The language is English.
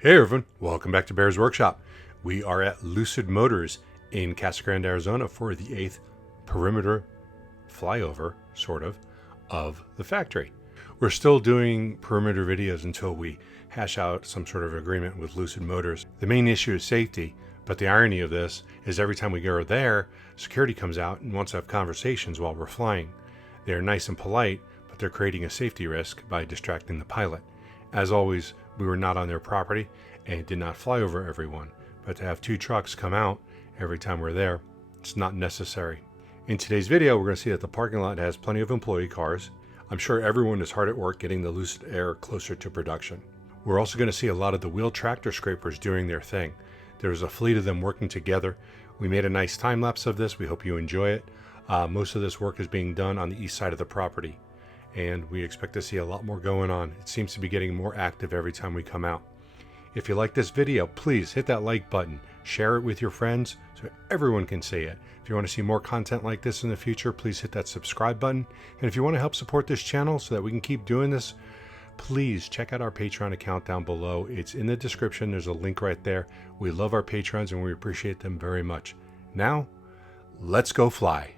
Hey everyone, welcome back to Bear's Workshop. We are at Lucid Motors in Casa Grande, Arizona for the 8th perimeter flyover, of the factory. We're still doing perimeter videos until we hash out some sort of agreement with Lucid Motors. The main issue is safety, but the irony of this is every time we go there, security comes out and wants to have conversations while we're flying. They're nice and polite, but they're creating a safety risk by distracting the pilot. As always, we were not on their property and did not fly over everyone, but to have 2 trucks come out every time we're there, it's not necessary. In today's video, we're going to see that the parking lot has plenty of employee cars. I'm sure everyone is hard at work getting the Lucid Air closer to production. We're also going to see a lot of the wheel tractor scrapers doing their thing. There's a fleet of them working together. We made a nice time lapse of this. We hope you enjoy it. Most of this work is being done on the east side of the property, and we expect to see a lot more going on. It seems to be getting more active every time we come out. If you like this video, please hit that like button, share it with your friends so everyone can see it. If you want to see more content like this in the future, please hit that subscribe button. And if you want to help support this channel so that we can keep doing this, please check out our Patreon account down below. It's in the description. There's a link right there. We love our patrons and we appreciate them very much. Now, let's go fly.